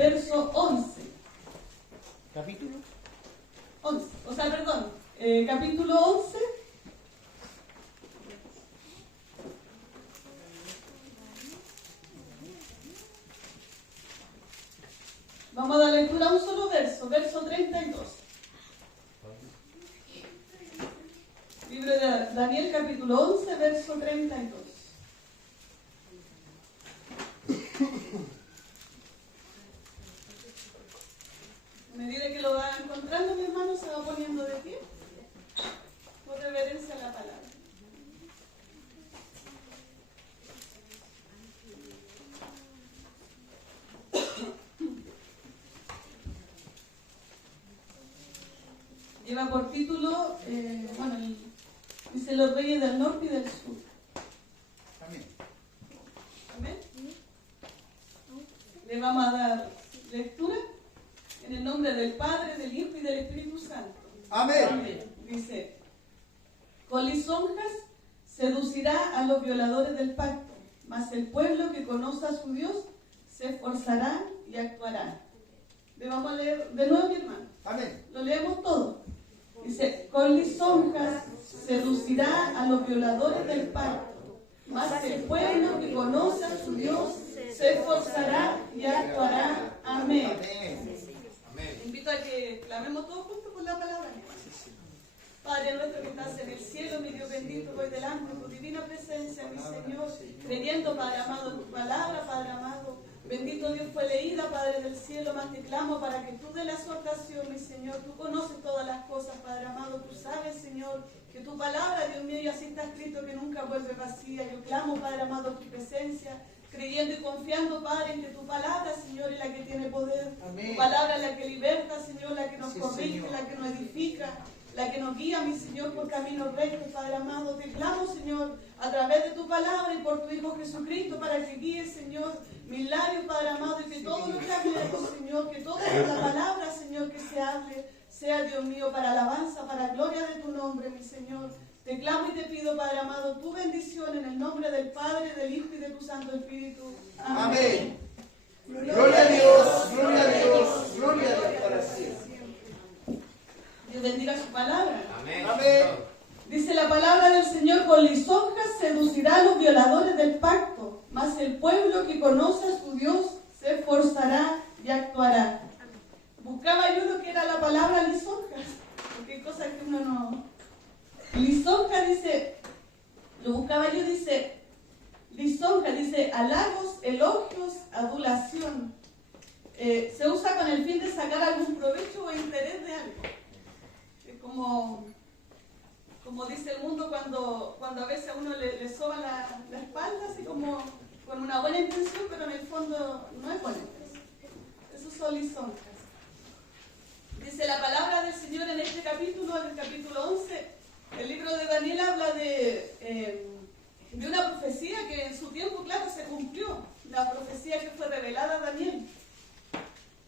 verso 11. ¿Capítulo? 11, o sea, perdón, capítulo 11. Vamos a dar lectura a un solo verso, verso 32. Libro de Daniel, capítulo 11, verso 32. A medida que lo van encontrando, mi hermano se va poniendo de pie por reverencia a la palabra. Lleva por título, dice los reyes del norte y del sur. Amén. Amén. Le vamos a dar lectura en el nombre del Padre, del Hijo y del Espíritu Santo. Amén. Amén. Dice, con lisonjas seducirá a los violadores del pacto, mas el pueblo que conoce a su Dios se esforzará y actuará. Le vamos a leer de nuevo, mi hermano. Amén. Lo leemos todo. Dice, con lisonjas seducirá a los violadores del pacto, mas el pueblo que conoce a su Dios se esforzará y actuará. Amén. Invito a que clamemos todos juntos por la palabra. Padre nuestro que estás en el cielo, mi Dios bendito, voy delante de tu divina presencia, mi Señor, creyendo, Padre amado, en tu palabra, Padre amado. Bendito Dios fue leída, Padre del cielo, más te clamo para que tú des la exhortación, mi Señor. Tú conoces todas las cosas, Padre amado. Tú sabes, Señor, que tu palabra, Dios mío, y así está escrito, que nunca vuelve vacía. Yo clamo, Padre amado, tu presencia, creyendo y confiando, Padre, en que tu palabra, Señor, es la que tiene poder. Amén. Tu palabra es la que liberta, Señor, la que nos Sí, corrige, Señor. la que nos edifica, la que nos guía, mi Señor, por caminos rectos, Padre amado. Te clamo, Señor, a través de tu palabra y por tu Hijo Jesucristo, para que guíe, Señor, mis labios, Padre amado, y que todo lo que hablemos, Señor, que toda la palabra, Señor, que se hable, sea, Dios mío, para alabanza, para gloria de tu nombre, mi Señor. Te clamo y te pido, Padre amado, tu bendición en el nombre del Padre, del Hijo y de tu Santo Espíritu. Amén. Gloria a Dios, gloria a Dios, gloria a Dios para siempre. Dios bendiga su palabra. Amén. Amén. Dice la palabra del Señor, con lisonjas seducirá a los violadores del pacto, mas el pueblo que conoce a su Dios se esforzará y actuará. Buscaba yo lo que era la palabra lisonjas, porque hay cosas que uno no... Lisonja dice, lo buscaba yo, dice, lisonja, dice, halagos, elogios, adulación. Se usa con el fin de sacar algún provecho o interés de algo. Es como dice el mundo cuando a veces a uno le soba la espalda, así como con una buena intención, pero en el fondo no es buena intención. Esos son lisonjas. Dice la palabra del Señor en este capítulo, en el capítulo 11, el libro de Daniel habla de una profecía que en su tiempo, claro, se cumplió. La profecía que fue revelada a Daniel.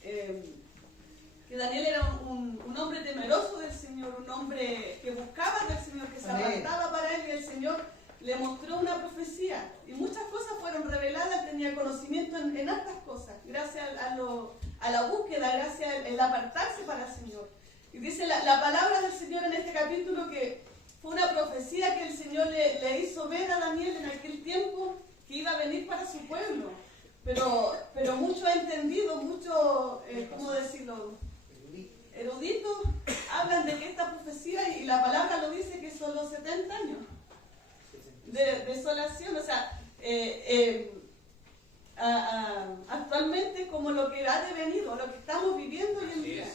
Que Daniel era un hombre temeroso del Señor, un hombre que buscaba del Señor, que se apartaba para él, y el Señor le mostró una profecía. Y muchas cosas fueron reveladas, tenía conocimiento en hartas cosas, gracias a la búsqueda, gracias al apartarse para el Señor. Y dice la palabra del Señor en este capítulo que fue una profecía que el Señor le hizo ver a Daniel en aquel tiempo que iba a venir para su pueblo. Pero muchos entendidos, muchos, ¿cómo decirlo?, eruditos, hablan de que esta profecía, y la palabra lo dice, que son los 70 años de desolación. O sea, actualmente como lo que ha devenido, lo que estamos viviendo hoy en día.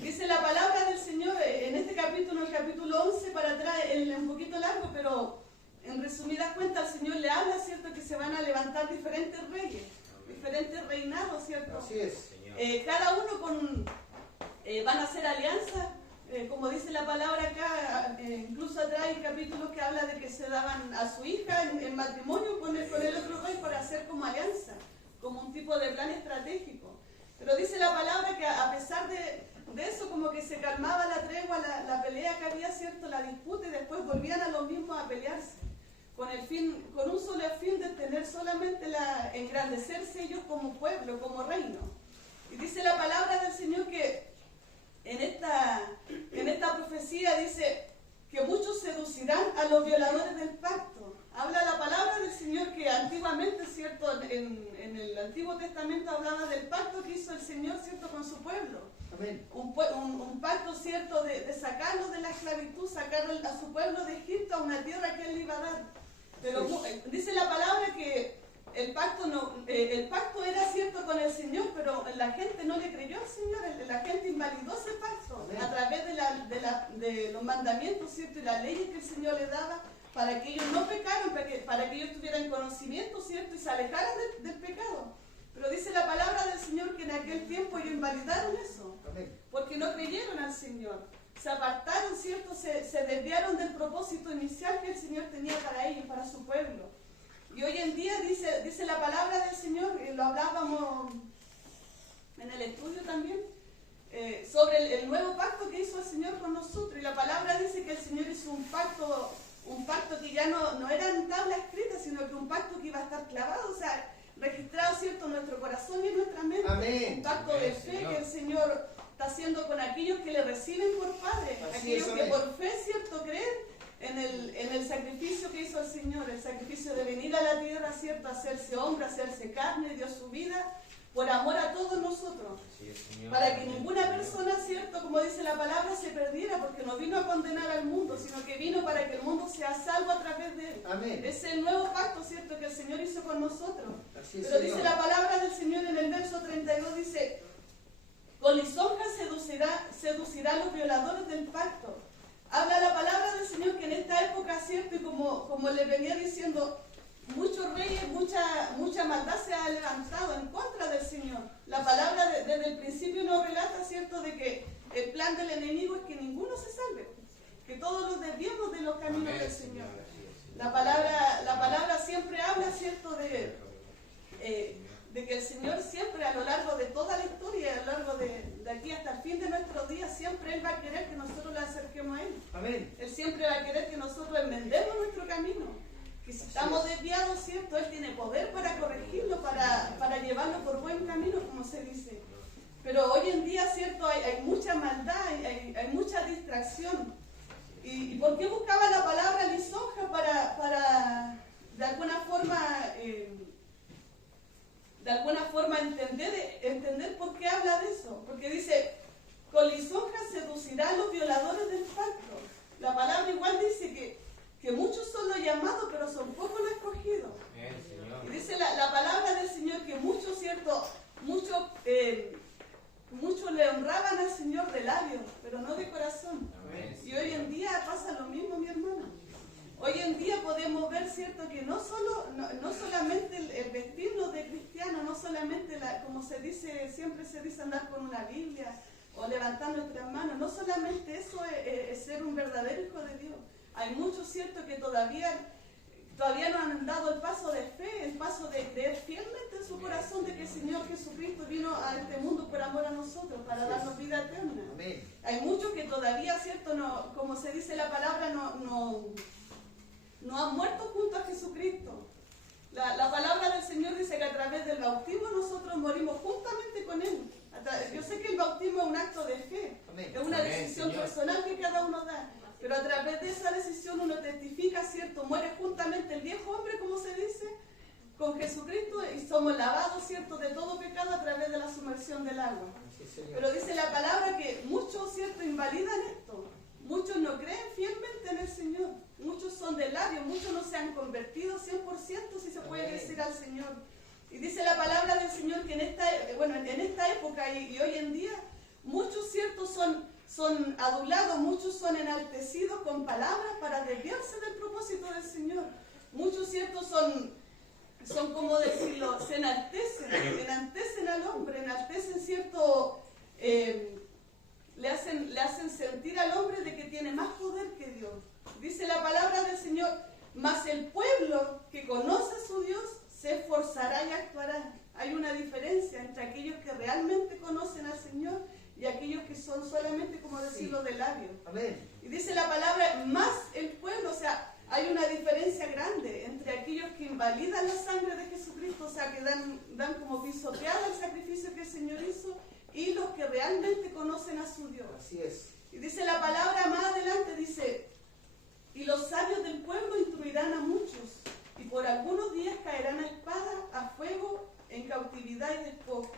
Dice la palabra del Señor en este capítulo, el capítulo 11, para atrás, un poquito largo, pero en resumidas cuentas el Señor le habla, ¿cierto?, que se van a levantar diferentes reyes, diferentes reinados, ¿cierto? Así es. Cada uno van a hacer alianzas, como dice la palabra acá, incluso atrás hay capítulos que habla de que se daban a su hija en matrimonio con el otro rey para hacer como alianza, como un tipo de plan estratégico. Pero dice la palabra que a pesar de eso, como que se calmaba la tregua, la pelea que había, ¿cierto?, la disputa, y después volvían a los mismos a pelearse, con un solo fin de tener solamente engrandecerse ellos como pueblo, como reino. hablaba del pacto que hizo el Señor, ¿cierto?, con su pueblo. Amén. Un pacto, ¿cierto?, de sacarlo de la esclavitud, sacar a su pueblo de Egipto a una tierra que Él le iba a dar. Pero dice la palabra que el pacto era cierto con el Señor, pero la gente no le creyó al Señor, la gente invalidó ese pacto. Amén. A través de los mandamientos, ¿cierto?, y las leyes que el Señor le daba, para que ellos no pecaran, para que ellos tuvieran conocimiento, ¿cierto?, y se alejaran del pecado. Pero dice la palabra del Señor que en aquel tiempo ellos invalidaron eso. Amén. Porque no creyeron al Señor. Se apartaron, ¿cierto?, se desviaron del propósito inicial que el Señor tenía para ellos, para su pueblo. Y hoy en día dice la palabra del Señor, y lo hablábamos en el estudio también, sobre el nuevo pacto que hizo el Señor con nosotros. Y la palabra dice que el Señor hizo un pacto que ya no era en tabla escrita, sino que un pacto que iba a estar clavado, o sea, registrado, ¿cierto?, en nuestro corazón y en nuestra mente. Amén. Un pacto de fe que el Señor está haciendo con aquellos que le reciben por Padre, aquellos que por fe, ¿cierto?, creen en el sacrificio que hizo el Señor, el sacrificio de venir a la tierra, ¿cierto?, hacerse hombre, hacerse carne, dio su vida por amor a todos nosotros, para que ninguna persona, ¿cierto?, como dice la palabra, se perdiera, porque no vino a condenar al mundo, sino que vino para que el mundo sea salvo a través de Él. Amén. Es el nuevo pacto, ¿cierto?, que el Señor hizo con nosotros. Pero dice la palabra del Señor en el verso 32, dice: con lisonjas seducirá a los violadores del pacto. Habla la palabra del Señor que en esta época, ¿cierto?, y como le venía diciendo, muchos reyes, mucha maldad se ha levantado en contra del Señor. La palabra desde el principio nos relata, ¿cierto?, de que el plan del enemigo es que ninguno se salve, que todos los desviemos de los caminos Amén, del Señor. La palabra siempre habla, ¿cierto?, de que el Señor siempre, a lo largo de toda la historia, a lo largo de aquí hasta el fin de nuestros días, siempre Él va a querer que nosotros le acerquemos a Él. Amén. Él siempre va a querer que nosotros enmendemos nuestro camino. Que si estamos desviados, ¿cierto?, Él tiene poder para corregirlo, para llevarlo por buen camino, como se dice. Pero hoy en día, ¿cierto?, hay mucha maldad, hay mucha distracción. ¿Y por qué buscaba la palabra lisonja para de alguna forma entender por qué habla de eso? Porque dice, con lisonja seducirá a los violadores del pacto. La palabra igual dice que muchos son los llamados, pero son pocos los escogidos. Y dice la palabra del Señor que muchos, ¿cierto?, muchos le honraban al Señor de labios, pero no de corazón. Amén. Y hoy en día pasa lo mismo, mi hermana. Hoy en día podemos ver, ¿cierto?, que no solamente el vestirnos de cristiano, no solamente, como siempre se dice, andar con una Biblia o levantar nuestras manos, no solamente eso es ser un verdadero hijo de Dios. Hay muchos, ¿cierto?, que todavía no han dado el paso de fe, el paso de creer fielmente en su corazón de que el Señor Jesucristo vino a este mundo por amor a nosotros, para darnos vida eterna. Amén. Hay muchos que todavía, ¿cierto?, no, como se dice la palabra, no han muerto junto a Jesucristo. La palabra del Señor dice que a través del bautismo nosotros morimos juntamente con Él. Yo sé que el bautismo es un acto de fe, Amén. Es una Amén, decisión Señor. Personal que cada uno da. Pero a través de esa decisión uno testifica, ¿cierto?, muere juntamente el viejo hombre, como se dice, con Jesucristo, y somos lavados, ¿cierto?, de todo pecado a través de la sumersión del agua. Sí, pero dice la palabra que muchos, ¿cierto?, invalidan esto. Muchos no creen fielmente en el Señor. Muchos son de labios, muchos no se han convertido 100%, si se puede decir, al Señor. Y dice la palabra del Señor que en esta época y hoy en día, muchos, ¿cierto?, son adulados, muchos son enaltecidos con palabras para desviarse del propósito del Señor. Muchos, ¿cierto?, son como decirlo, se enaltecen al hombre, enaltecen, ¿cierto?, le hacen sentir al hombre de que tiene más poder que Dios. Dice la palabra del Señor, mas el pueblo que conoce a su Dios se esforzará y actuará. Hay una diferencia entre aquellos que realmente conocen al Señor y aquellos que son solamente, como decirlo, de labios. Amén. Y dice la palabra, más el pueblo, o sea, hay una diferencia grande entre aquellos que invalidan la sangre de Jesucristo, o sea, que dan como pisoteada el sacrificio que el Señor hizo, y los que realmente conocen a su Dios. Así es. Y dice la palabra más adelante, dice, y los sabios del pueblo instruirán a muchos, y por algunos días caerán a espada, a fuego en cautividad y despojo.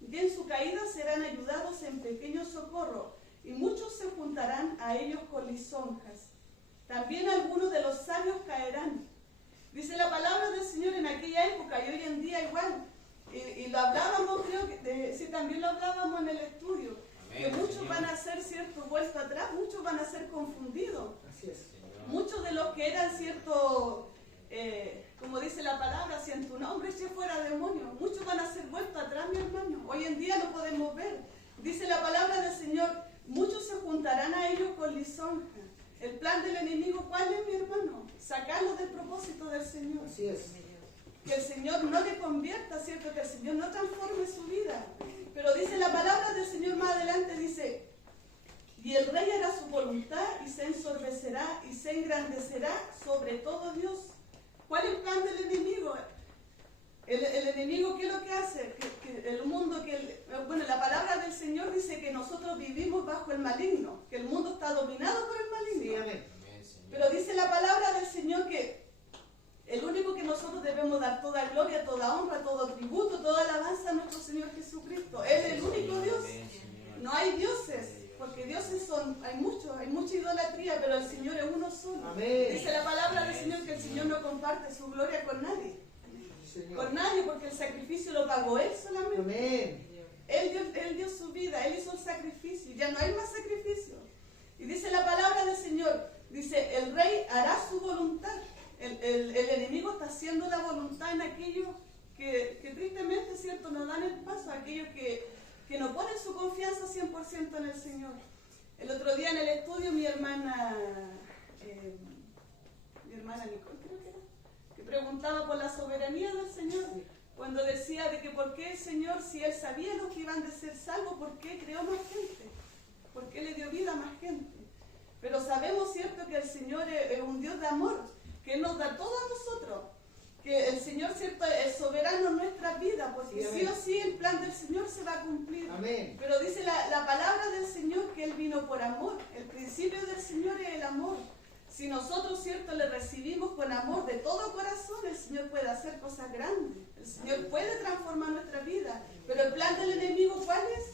Y en su caída serán ayudados en pequeño socorro, y muchos se juntarán a ellos con lisonjas. También algunos de los sabios caerán. Dice la palabra del Señor en aquella época y hoy en día igual. Y lo hablábamos, creo que sí, también lo hablábamos en el estudio. Amén, que muchos Señor. Van a ser, cierto, vuelta atrás, muchos van a ser confundidos. Así es, Señor. Muchos de los que eran, cierto, como dice la palabra, si en tu nombre eché fuera demonios, muchos van a ser vuelta atrás, mi hermano. Hoy en día lo podemos ver. Dice la palabra del Señor, muchos se juntarán a ellos con lisonja. El plan del enemigo, ¿cuál es, mi hermano? Sacarlos del propósito del Señor. Así es. Que el Señor no le convierta, ¿cierto? Que el Señor no transforme su vida. Pero dice la palabra del Señor más adelante, dice, y el rey hará su voluntad y se ensorbecerá y se engrandecerá sobre todo Dios. ¿Cuál es el plan del enemigo? El enemigo, ¿qué es lo que hace? Que el mundo, bueno, la palabra del Señor dice que nosotros vivimos bajo el maligno, que el mundo está dominado por el maligno. Sí, amén. Pero dice la palabra del Señor que el único que nosotros debemos dar toda gloria, toda honra, todo tributo, toda alabanza a nuestro Señor Jesucristo. Él es el único Dios. No hay dioses, porque dioses hay mucha idolatría, pero el Señor es uno solo. Amén. Dice la palabra del Señor que el Señor no comparte su gloria con nadie. Señor. Con nadie, porque el sacrificio lo pagó Él solamente. Amén. Él dio su vida, Él hizo el sacrificio, ya no hay más sacrificio. Y dice la palabra del Señor, dice, el rey hará su voluntad. El enemigo está haciendo la voluntad en aquellos que tristemente, cierto, no dan el paso, aquellos que no ponen su confianza 100% en el Señor. El otro día en el estudio mi hermana Nicole, creo que era, que preguntaba por la soberanía del Señor, cuando decía de que por qué el Señor, si Él sabía los que iban a ser salvos, ¿por qué creó más gente? ¿Por qué le dio vida a más gente? Pero sabemos, cierto, que el Señor es un Dios de amor, que Él nos da todo a nosotros, que el Señor, cierto, es soberano en nuestras vidas, porque sí o sí el plan del Señor se va a cumplir. Amén. Pero dice la palabra del Señor que Él vino por amor. El principio del Señor es el amor. Si nosotros, cierto, le recibimos con amor de todo corazón, el Señor puede hacer cosas grandes. El Señor puede transformar nuestra vida. Pero el plan del enemigo, ¿cuál es?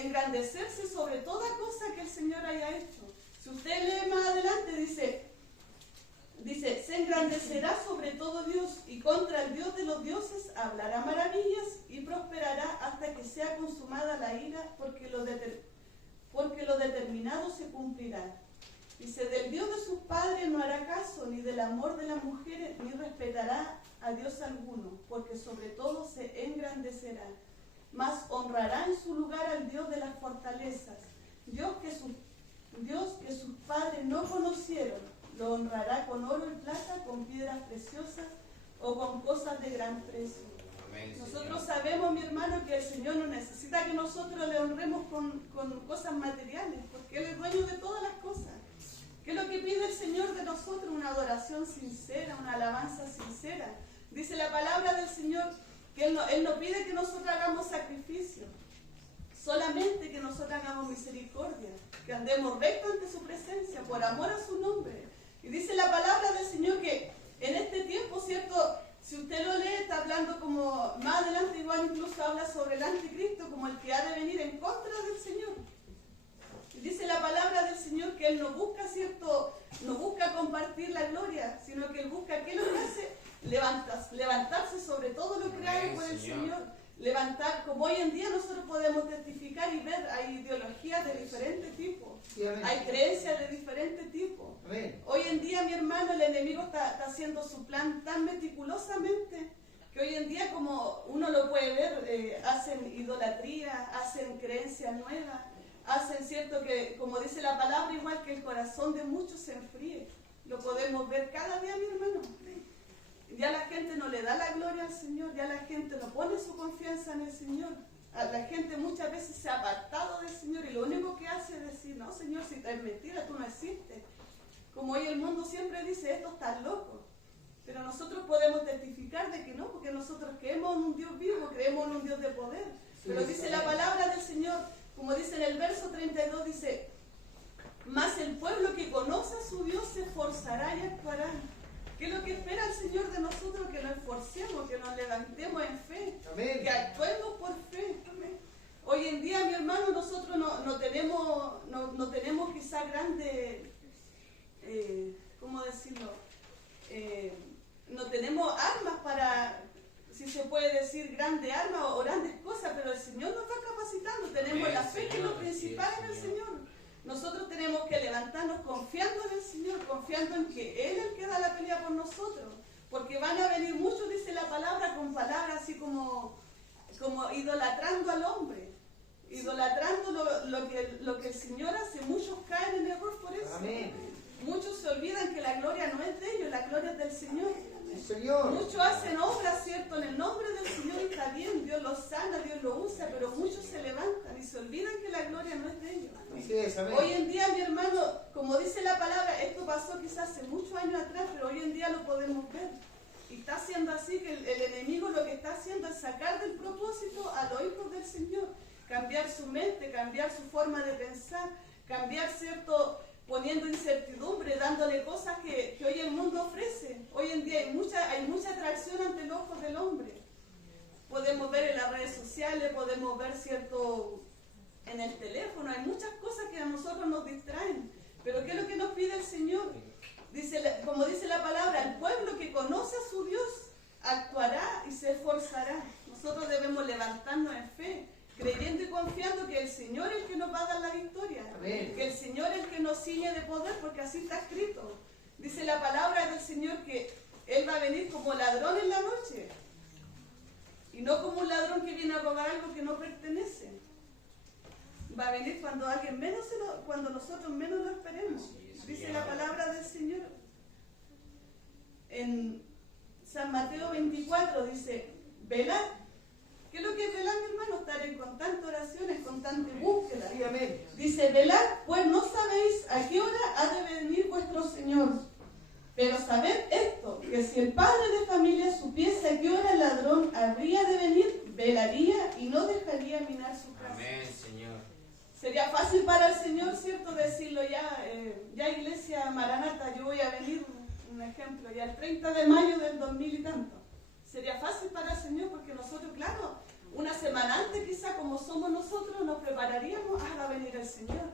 Engrandecerse sobre toda cosa que el Señor haya hecho. Si usted lee más adelante, dice, se engrandecerá sobre todo Dios y contra el Dios de los dioses hablará maravillas y prosperará hasta que sea consumada la ira, porque lo determinado se cumplirá. Dice, del Dios de sus padres no hará caso, ni del amor de las mujeres, ni respetará a Dios alguno, porque sobre todo se engrandecerá. Mas honrará en su lugar al Dios de las fortalezas, Dios que sus padres no conocieron. Lo honrará con oro y plata, con piedras preciosas o con cosas de gran precio. Amén, nosotros sabemos, mi hermano, que el Señor no necesita que nosotros le honremos con cosas materiales, porque Él es dueño de todas las cosas. ¿Qué es lo que pide el Señor de nosotros? Una adoración sincera, una alabanza sincera. Dice la palabra del Señor que Él no pide que nosotros hagamos sacrificio, solamente que nosotros hagamos misericordia, que andemos recto ante su presencia, por amor a su nombre. Y dice la palabra del Señor que en este tiempo, ¿cierto? Si usted lo lee, está hablando como, más adelante igual incluso habla sobre el anticristo, como el que ha de venir en contra del Señor. Y dice la palabra del Señor que Él no busca, ¿cierto? No busca compartir la gloria, sino que Él busca, ¿qué es lo que hace? Levantarse sobre todo lo creado por el Señor. Levantar, como hoy en día nosotros podemos testificar y ver, hay ideologías de diferentes tipos, sí, hay creencias de diferentes tipos. Amén. Hoy en día, mi hermano, el enemigo está haciendo su plan tan meticulosamente que hoy en día, como uno lo puede ver, hacen idolatría, hacen creencias nuevas, hacen, cierto, que como dice la palabra, igual que el corazón de muchos se enfríe. Lo podemos ver cada día, mi hermano. Ya la gente no le da la gloria al Señor, ya la gente no pone su confianza en el Señor. La gente muchas veces se ha apartado del Señor y lo único que hace es decir, no, Señor, si es mentira, tú no existes. Como hoy el mundo siempre dice, esto está loco. Pero nosotros podemos testificar de que no, porque nosotros creemos en un Dios vivo, creemos en un Dios de poder. Pero dice la palabra del Señor, como dice en el verso 32, dice, mas el pueblo que conoce a su Dios se esforzará y actuará. ¿Qué es lo que espera el Señor de nosotros? Que nos esforcemos, que nos levantemos en fe, Amén. que actuemos por fe. Amén. Hoy en día, mi hermano, nosotros no tenemos quizás grandes, ¿cómo decirlo? No tenemos armas para, si se puede decir, grandes armas o grandes cosas, pero el Señor nos va capacitando. Tenemos Amén, la fe, que es lo Señor, principal así en es, el Señor. Señor. Nosotros tenemos que levantarnos confiando en el Señor, confiando en que Él es el que da la pelea por nosotros. Porque van a venir muchos, dice la palabra, con palabras así como idolatrando al hombre. Idolatrando lo que el Señor hace. Muchos caen en error por eso. Amén. Muchos se olvidan que la gloria no es de ellos, la gloria es del Señor. Sí, Señor. Muchos hacen obras, ¿cierto? En el nombre del Señor y está bien, Dios los sana, Dios lo usa, pero muchos se levantan y se olvidan que la gloria no es de ellos. Así es, amén. Hoy en día, mi hermano, como dice la palabra, esto pasó quizás hace muchos años atrás, pero hoy en día lo podemos ver. Y está siendo así que el enemigo lo que está haciendo es sacar del propósito a los hijos del Señor, cambiar su mente, cambiar su forma de pensar, cambiar, ¿cierto?, poniendo incertidumbre, dándole cosas que hoy el mundo ofrece. Hoy en día hay mucha atracción ante los ojos del hombre. Podemos ver en las redes sociales, podemos ver, ¿cierto?, en el teléfono, hay muchas cosas que a nosotros nos distraen. Pero ¿qué es lo que nos pide el Señor? Como dice la palabra, el pueblo que conoce a su Dios actuará y se esforzará. Nosotros debemos levantarnos en fe, creyendo y confiando que el Señor es el que nos va a dar la victoria. Amén. Que el Señor es el que nos ciñe de poder, porque así está escrito. Dice la palabra del Señor que Él va a venir como ladrón en la noche. Y no como un ladrón que viene a robar algo que no pertenece. Va a venir cuando cuando nosotros menos lo esperemos. Dice la palabra del Señor. En San Mateo 24 dice, velad. ¿Qué es lo que es velar, mi hermano? Estar en constante oración, en constante búsqueda. Sí, amén. Dice, velad, pues no sabéis a qué hora ha de venir vuestro Señor. Pero sabed esto, que si el padre de familia supiese a qué hora el ladrón habría de venir, velaría y no dejaría minar su casa. Amén, Señor. Sería fácil para el Señor, ¿cierto?, decirlo ya Iglesia Maranata, yo voy a venir, un ejemplo, ya el 30 de mayo del 2000 y tanto. Sería fácil para el Señor porque nosotros, claro, una semana antes quizá como somos nosotros nos prepararíamos, va a venir el Señor.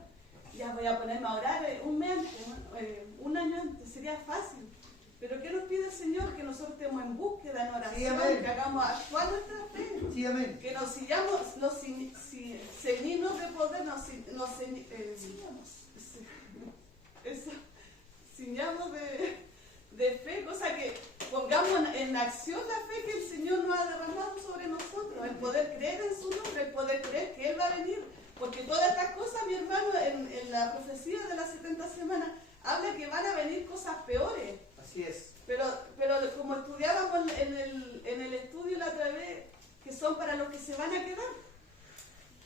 Ya voy a ponerme a orar un mes antes, un año antes, sería fácil. Pero ¿qué nos pide el Señor? Que nosotros estemos en búsqueda, en oración, amén. que hagamos actuar nuestra fe. Sí, amén. Que nos sigamos, ceñirnos de poder, ciñamos de fe, cosa que pongamos en acción la fe que el Señor nos ha derramado sobre nosotros, el poder creer en su nombre, el poder creer que Él va a venir, porque todas estas cosas, mi hermano, en la profecía de las 70 semanas, habla que van a venir cosas peores. Así es. Pero como estudiábamos en el estudio la otra vez, que son para los que se van a quedar.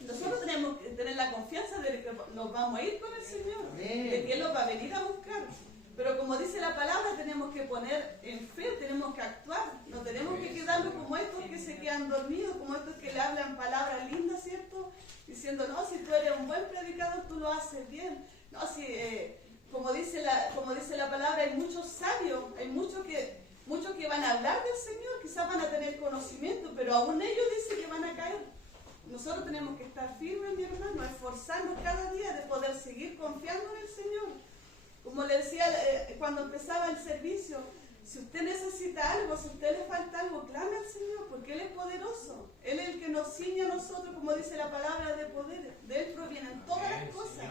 Nosotros tenemos que tener la confianza de que nos vamos a ir con el Señor, Amén. de que Él nos va a venir a buscar. Pero como dice la palabra, tenemos que poner en fe, tenemos que actuar. No tenemos que quedarnos como estos que se quedan dormidos, como estos que le hablan palabras lindas, ¿cierto? Diciendo, no, si tú eres un buen predicador, tú lo haces bien. No, si... Como dice la palabra, hay muchos sabios, hay muchos que van a hablar del Señor, quizás van a tener conocimiento, pero aún ellos dicen que van a caer. Nosotros tenemos que estar firmes, mi hermano, esforzarnos cada día de poder seguir confiando en el Señor. Como le decía cuando empezaba el servicio, si usted necesita algo, si a usted le falta algo, clame al Señor, porque Él es poderoso. Él es el que nos ciñe a nosotros, como dice la palabra, de poder. De Él provienen todas las cosas.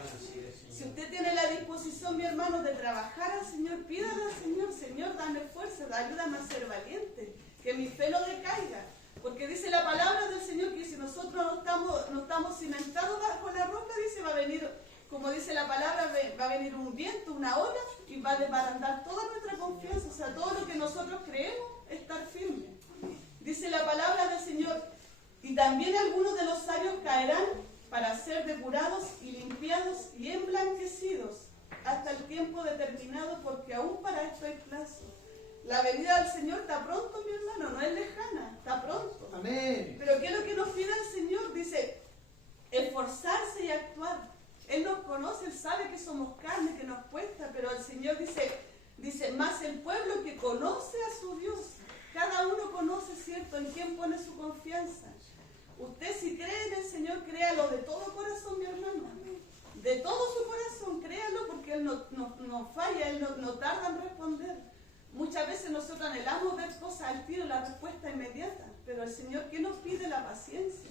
Si usted tiene la disposición, mi hermano, de trabajar al Señor, pídale al Señor, Señor, dame fuerza, ayúdame a ser valiente, que mi fe no decaiga. Porque dice la palabra del Señor que si nosotros no estamos cimentados bajo la roca, dice, va a venir, como dice la palabra, va a venir un viento, una ola, y va a desbaratar toda nuestra confianza, o sea, todo lo que nosotros creemos, estar firme. Dice la palabra del Señor, y también algunos de los sabios caerán para ser depurados y limpiados y emblanquecidos hasta el tiempo determinado, porque aún para esto hay plazo. La venida del Señor está pronto, mi hermano, no es lejana, está pronto. Amén. Pero ¿qué es lo que nos pide el Señor? Dice, esforzarse y actuar. Él nos conoce, Él sabe que somos carne, que nos cuesta, pero el Señor dice, más el pueblo que conoce confianza. Usted si cree en el Señor, créalo de todo corazón, mi hermano. De todo su corazón, créalo porque Él no falla, Él no tarda en responder. Muchas veces nosotros anhelamos ver cosas al tiro, la respuesta inmediata. Pero el Señor, ¿qué nos pide? La paciencia.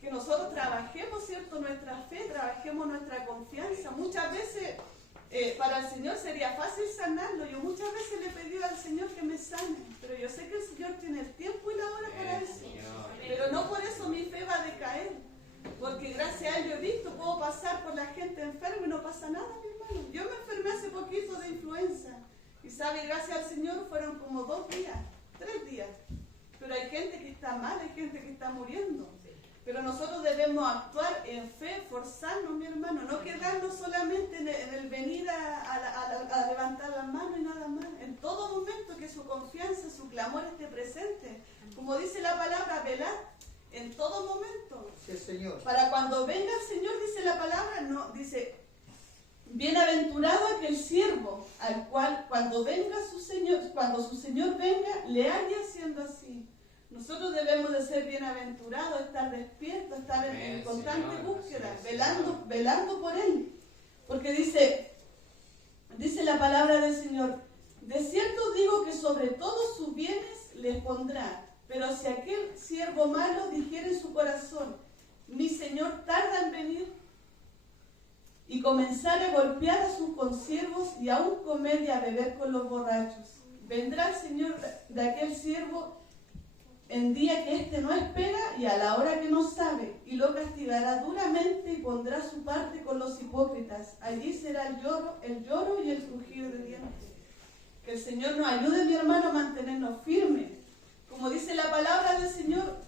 Que nosotros trabajemos, ¿cierto?, nuestra fe, trabajemos nuestra confianza. Muchas veces para el Señor sería fácil sanarlo. Yo muchas veces le he pedido al Señor que me sane, pero yo sé que el Señor tiene el tiempo y la hora para eso. Pero no por eso mi fe va a decaer, porque gracias a Él yo he visto, puedo pasar por la gente enferma y no pasa nada, mi hermano. Yo me enfermé hace poquito de influenza y sabe, gracias al Señor fueron como 2 días, 3 días. Pero hay gente que está mal, hay gente que está muriendo. Pero nosotros debemos actuar en fe, esforzarnos, mi hermano, no quedarnos solamente en el venir a levantar las manos y nada más. En todo momento que su confianza, su clamor esté presente. Como dice la palabra, velar en todo momento. Sí, Señor. Para cuando venga el Señor, dice la palabra, no, dice, bienaventurado aquel siervo al cual cuando su Señor venga, le haya siendo así. Nosotros debemos de ser bienaventurados, estar despiertos, estar en constante búsqueda, velando por Él. Porque dice la palabra del Señor, de cierto digo que sobre todos sus bienes les pondrá, pero si aquel siervo malo dijere en su corazón, mi Señor tarda en venir, y comenzar a golpear a sus consiervos y aún comer y a beber con los borrachos, vendrá el Señor de aquel siervo en día que éste no espera y a la hora que no sabe, y lo castigará duramente y pondrá su parte con los hipócritas. Allí será el lloro y el crujir de dientes. Que el Señor nos ayude, mi hermano, a mantenernos firmes. Como dice la palabra del Señor,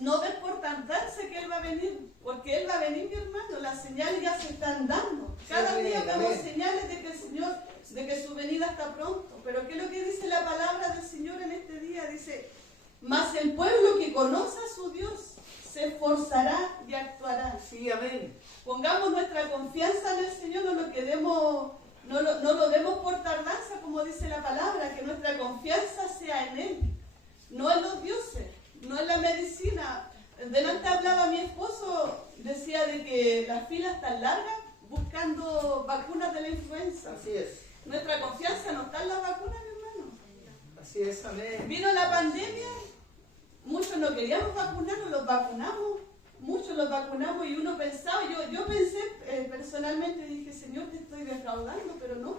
no ves por tardarse que Él va a venir, porque Él va a venir, mi hermano. Las señales ya se están dando. Cada día vemos señales de que el Señor, de que su venida está pronto. Pero ¿qué es lo que dice la palabra del Señor en este día? Dice, mas el pueblo que conoce a su Dios se esforzará y actuará. Sí, amén. Pongamos nuestra confianza en el Señor, no lo demos por tardanza, como dice la palabra, que nuestra confianza sea en Él, no en los dioses, no en la medicina. Delante hablaba mi esposo, decía de que las filas están largas buscando vacunas de la influenza. Así es. Nuestra confianza no está en las vacunas, mi hermano. Así es, amén. Vino la pandemia, muchos no queríamos vacunarnos, muchos los vacunamos y uno pensaba, yo pensé personalmente, dije, Señor, te estoy defraudando, pero no.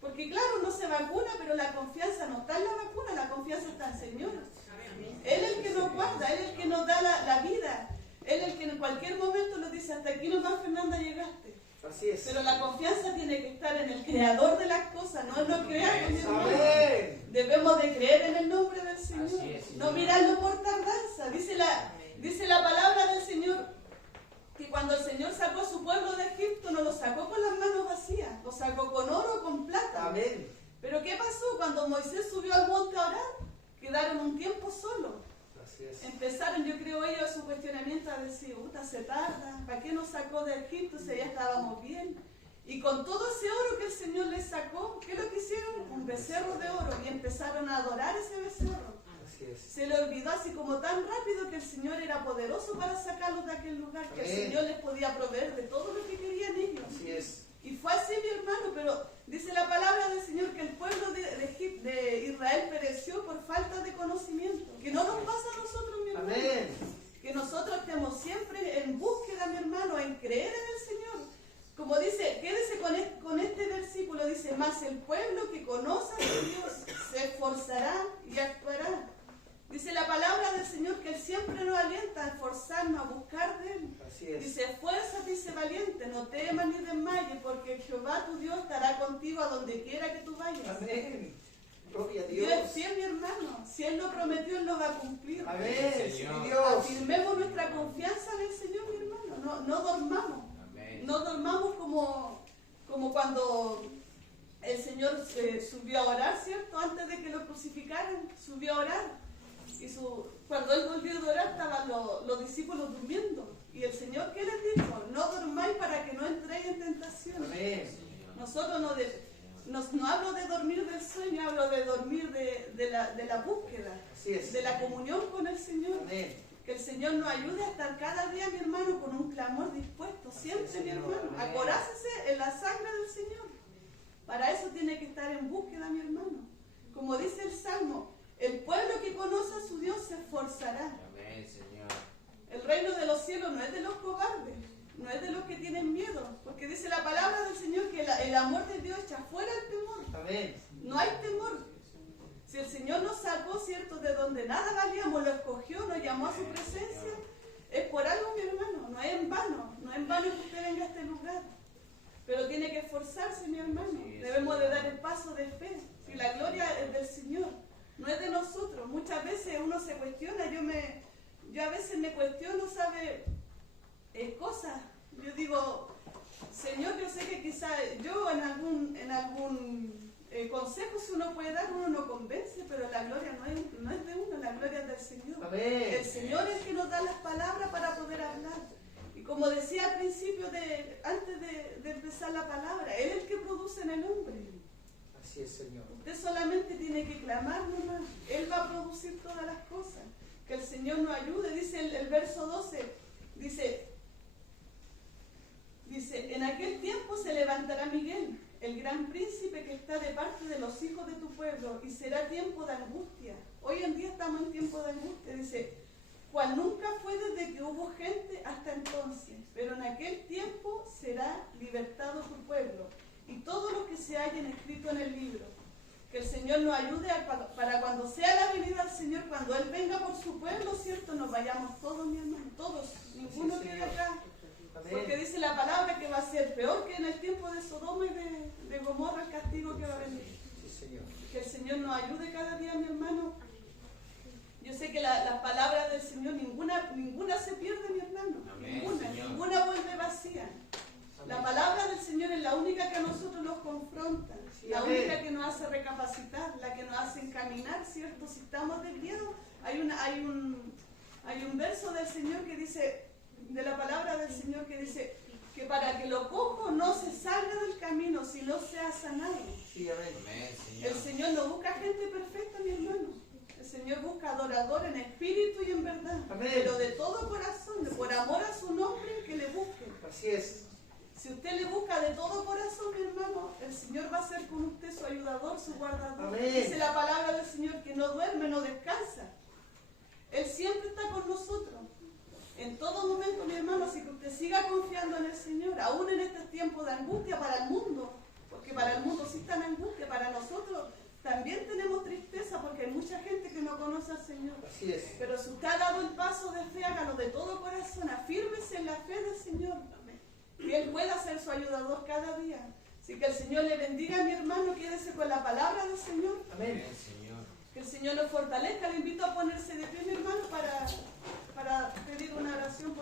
Porque claro, uno se vacuna, pero la confianza no está en la vacuna, la confianza está en el Señor. Él es el que nos guarda, Él es el que nos da la vida, Él es el que en cualquier momento nos dice, hasta aquí nomás, Fernanda, llegaste. Así es. Pero la confianza tiene que estar en el creador de las cosas, no en lo creado. Amén. Debemos de creer en el nombre del Señor, no mirarlo por tardanza. Dice la palabra del Señor que cuando el Señor sacó a su pueblo de Egipto, no lo sacó con las manos vacías, lo sacó con oro, con plata. Amén. Pero ¿qué pasó? Cuando Moisés subió al monte a orar, quedaron un tiempo solos. Así es. Empezaron, yo creo, ellos su cuestionamiento a decir, se tarda, ¿para qué nos sacó de Egipto si ya estábamos bien? Y con todo ese oro que el Señor les sacó, ¿qué es lo que hicieron? Un becerro de oro, y empezaron a adorar ese becerro. Así es. Se le olvidó así como tan rápido que el Señor era poderoso para sacarlos de aquel lugar, que Amén. el Señor les podía proveer de todo lo que querían ellos. Así es. Y fue así, mi hermano, pero dice la palabra del Señor que el pueblo de Israel pereció por falta de conocimiento. Que no nos pasa a nosotros, mi hermano. Amén. Que nosotros estemos siempre en búsqueda, mi hermano, en creer en el Señor. Como dice, quédese con este versículo, dice, mas el pueblo que conoce a su Dios se esforzará y actuará. Dice la palabra del Señor que Él siempre nos alienta a esforzarnos, a buscar de Él. Así es. Dice, esfuérzate, dice valiente, no temas ni desmayes, porque Jehová tu Dios estará contigo a donde quiera que tú vayas. Amén. Gloria a Dios Dios. es fiel, mi hermano. Si Él lo prometió, Él lo va a cumplir. Amén. Señor. Sí, Dios. Afirmemos nuestra confianza en el Señor, mi hermano. No dormamos. Amén. No dormamos como cuando el Señor subió a orar, ¿cierto? Antes de que lo crucificaran, subió a orar. Y cuando Él volvió a orar, estaban los discípulos durmiendo. Y el Señor, ¿qué les dijo? No dormáis para que no entréis en tentación. Amén. Nosotros no hablo de dormir del sueño, hablo de dormir de la búsqueda, Así es. de la comunión con el Señor. Amén. Que el Señor nos ayude a estar cada día, mi hermano, con un clamor dispuesto, siempre, Así es, mi Señor. hermano. Amén. Acorácese en la sangre del Señor. Para eso tiene que estar en búsqueda, mi hermano. Como dice el Salmo, el pueblo que conoce a su Dios se esforzará. Amén, Señor. El reino de los cielos no es de los cobardes, no es de los que tienen miedo, porque dice la palabra del Señor que el amor de Dios echa fuera el temor. Amén. No hay temor. Si el Señor nos sacó, cierto, de donde nada valíamos, lo escogió, nos llamó a su presencia, es por algo, mi hermano, no es en vano, no es en vano que usted venga a este lugar. Pero tiene que esforzarse, mi hermano. Debemos de dar el paso de fe. Si la gloria es del Señor, no es de nosotros. Muchas veces uno se cuestiona, yo a veces me cuestiono, ¿sabe? Cosas. Yo digo, Señor, yo sé que quizá yo en algún consejo si uno puede dar, uno no convence, pero la gloria no es de uno, la gloria es del Señor. Amén. El Señor es el que nos da las palabras para poder hablar. Y como decía al principio, antes de empezar la palabra, Él es el que produce en el hombre. Así es, Señor. Usted solamente tiene que clamar nomás. Él va a producir todas las cosas. Que el Señor nos ayude. Dice el verso 12, dice, en aquel tiempo se levantará Miguel, el gran príncipe que está de parte de los hijos de tu pueblo, y será tiempo de angustia. Hoy en día estamos en tiempo de angustia. Dice, cual nunca fue desde que hubo gente hasta entonces, pero en aquel tiempo será libertado tu pueblo y todos los que se hayan escrito en el libro. Que el Señor nos ayude para cuando sea la venida del Señor, cuando Él venga por su pueblo, ¿cierto? Nos vayamos todos, mi hermano, todos, ninguno Sí, quede Señor. acá. Amén. Porque dice la palabra que va a ser peor que en el tiempo de Sodoma y de Gomorra el castigo que va a venir. Sí, Señor. Que el Señor nos ayude cada día, mi hermano. Yo sé que las palabras del Señor, ninguna se pierde, mi hermano. Amén, Señor. Ninguna vuelve vacía. La palabra del Señor es la única que a nosotros nos confronta, Sí, la amén. única que nos hace recapacitar, la que nos hace encaminar, ¿cierto? Si estamos desviados, hay un verso del Señor que dice, de la palabra del Señor que dice, que para que lo cojo no se salga del camino, sino sea sanado. Sí, amén. Amén, Señor. El Señor no busca gente perfecta, mi hermano. El Señor busca adorador en espíritu y en verdad. Amén. Pero de todo corazón, por amor a su nombre, que le busquen. Así es. Si usted le busca de todo corazón, mi hermano, el Señor va a ser con usted su ayudador, su guardador. Amén. Dice la palabra del Señor que no duerme, no descansa. Él siempre está con nosotros. En todo momento, mi hermano, así que usted siga confiando en el Señor, aún en estos tiempos de angustia para el mundo, porque para el mundo sí está en angustia, para nosotros también tenemos tristeza porque hay mucha gente que no conoce al Señor. Así es. Pero si usted ha dado el paso de fe, hágalo de todo corazón, afírmese en la fe del Señor, que Él pueda ser su ayudador cada día. Así que el Señor le bendiga, mi hermano, quédese con la palabra del Señor. Amén. Amén, Señor. Que el Señor nos fortalezca. Le invito a ponerse de pie, mi hermano, para pedir una oración.